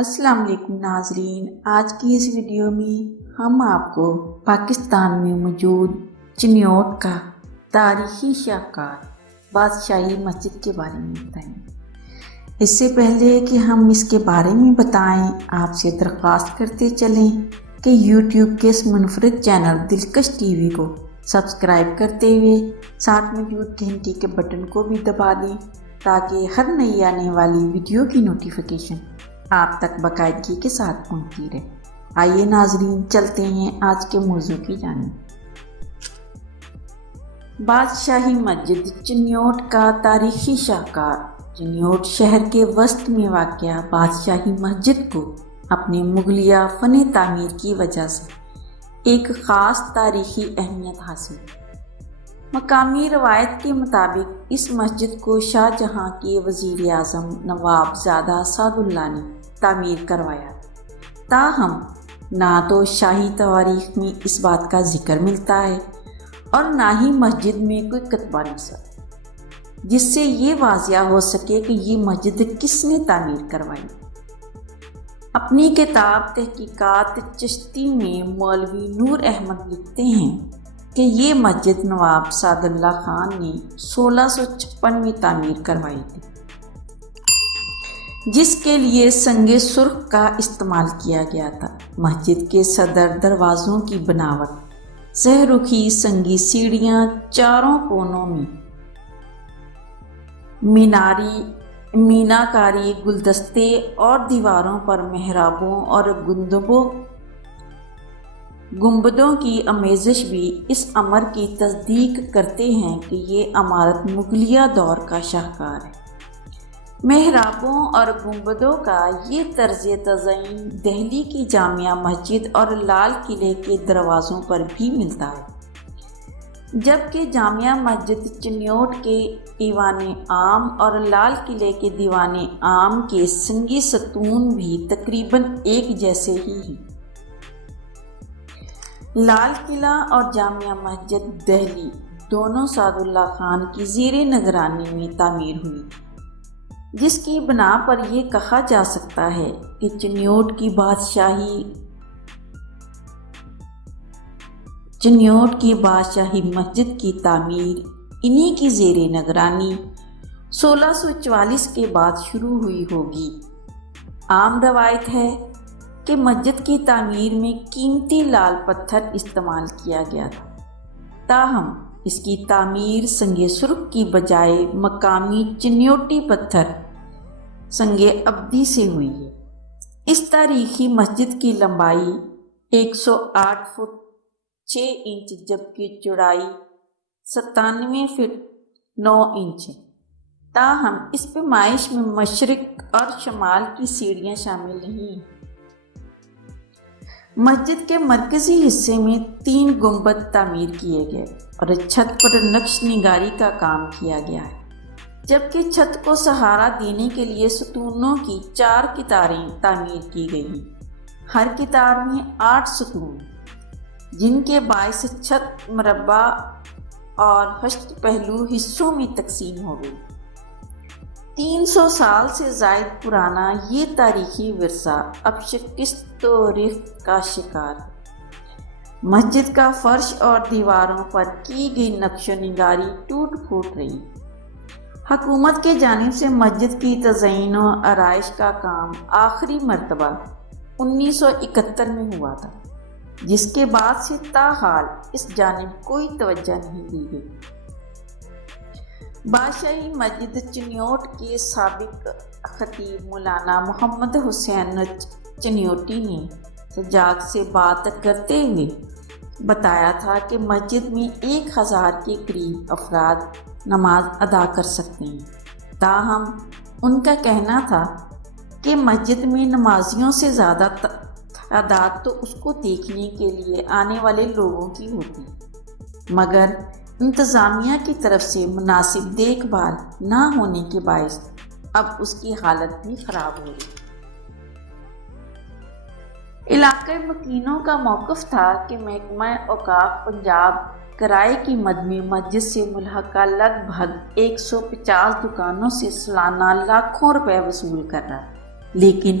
السلام علیکم ناظرین، آج کی اس ویڈیو میں ہم آپ کو پاکستان میں موجود چنیوٹ کا تاریخی شاہکار بادشاہی مسجد کے بارے میں بتائیں گے۔ اس سے پہلے کہ ہم اس کے بارے میں بتائیں، آپ سے درخواست کرتے چلیں کہ یوٹیوب کے اس منفرد چینل دلکش ٹی وی کو سبسکرائب کرتے ہوئے ساتھ موجود گھنٹی کے بٹن کو بھی دبا دیں تاکہ ہر نئی آنے والی ویڈیو کی نوٹیفیکیشن آپ تک باقاعدگی کے ساتھ پہنچتی رہے۔ آئیے ناظرین، چلتے ہیں آج کے موضوع کی جانب۔ بادشاہی مسجد چنیوٹ کا تاریخی شاہکار۔ چنیوٹ شہر کے وسط میں واقع بادشاہی مسجد کو اپنے مغلیہ فن تعمیر کی وجہ سے ایک خاص تاریخی اہمیت حاصل۔ مقامی روایت کے مطابق اس مسجد کو شاہ جہاں کے وزیر اعظم نواب زادہ سعد اللہ نے تعمیر کروایا، تاہم نہ تو شاہی تواریخ میں اس بات کا ذکر ملتا ہے اور نہ ہی مسجد میں کوئی کتبہ نثر جس سے یہ واضح ہو سکے کہ یہ مسجد کس نے تعمیر کروائی۔ اپنی کتاب تحقیقات چشتی میں مولوی نور احمد لکھتے ہیں کہ یہ مسجد نواب سعد اللہ خان نے 1656 میں تعمیر کروائی تھی، جس کے لیے سنگ سرخ کا استعمال کیا گیا تھا۔ مسجد کے صدر دروازوں کی بناوٹ سہ رخی سنگی سیڑھیاں، چاروں کونوں میں میناکاری گلدستے اور دیواروں پر محرابوں اور گنبدوں کی آمیزش بھی اس امر کی تصدیق کرتے ہیں کہ یہ عمارت مغلیہ دور کا شاہکار ہے۔ محرابوں اور گنبدوں کا یہ طرز تزئین دہلی کی جامع مسجد اور لال قلعے کے دروازوں پر بھی ملتا ہے، جبکہ جامع مسجد چنیوٹ کے ایوان عام اور لال قلعے کے دیوان عام کے سنگی ستون بھی تقریباً ایک جیسے ہی ہیں۔ لال قلعہ اور جامع مسجد دہلی دونوں سعد اللہ خان کی زیر نگرانی میں تعمیر ہوئی، جس کی بنا پر یہ کہا جا سکتا ہے کہ چنیوٹ کی بادشاہی مسجد کی تعمیر انہی کی زیر نگرانی 1644 کے بعد شروع ہوئی ہوگی۔ عام روایت ہے کہ مسجد کی تعمیر میں قیمتی لال پتھر استعمال کیا گیا تھا، تاہم اس کی تعمیر سنگ سرخ کی بجائے مقامی چنیوٹی پتھر سنگ ابدی سے ہوئی ہے۔ اس تاریخی مسجد کی لمبائی 108 فٹ 6 انچ جبکہ چوڑائی 97 فٹ 9 انچ ہے، تاہم اس پیمائش میں مشرق اور شمال کی سیڑھیاں شامل نہیں ہیں۔ مسجد کے مرکزی حصے میں 3 گنبد تعمیر کیے گئے اور چھت پر نقش نگاری کا کام کیا گیا ہے، جبکہ چھت کو سہارا دینے کے لیے ستونوں کی 4 قطاریں تعمیر کی گئی ہیں۔ ہر قطار میں 8 ستون، جن کے باعث چھت مربع اور 8 پہلو حصوں میں تقسیم ہو گئی۔ 300 سال سے زائد پرانا یہ تاریخی ورثہ اب شکست و ریخت کا شکار ہے۔ مسجد کا فرش اور دیواروں پر کی گئی نقش و نگاری ٹوٹ پھوٹ رہی۔ حکومت کے جانب سے مسجد کی تزئین و آرائش کا کام آخری مرتبہ 1971 میں ہوا تھا، جس کے بعد سے تاحال اس جانب کوئی توجہ نہیں دی گئی۔ بادشاہی مسجد چنیوٹ کے سابق خطیب مولانا محمد حسین چنیوٹی نے سجاگ سے بات کرتے ہوئے بتایا تھا کہ مسجد میں 1000 کے قریب افراد نماز ادا کر سکتے ہیں، تاہم ان کا کہنا تھا کہ مسجد میں نمازیوں سے زیادہ تعداد تو اس کو دیکھنے کے لیے آنے والے لوگوں کی ہوتی، مگر انتظامیہ کی طرف سے مناسب دیکھ بھال نہ ہونے کے باعث اب اس کی حالت بھی خراب ہو رہی۔ علاقائی مکینوں کا موقف تھا کہ محکمہ اوقاف پنجاب کرائے کی مد میں مسجد سے ملحقہ لگ بھگ 150 دکانوں سے سالانہ لاکھوں روپے وصول کر رہا ہے، لیکن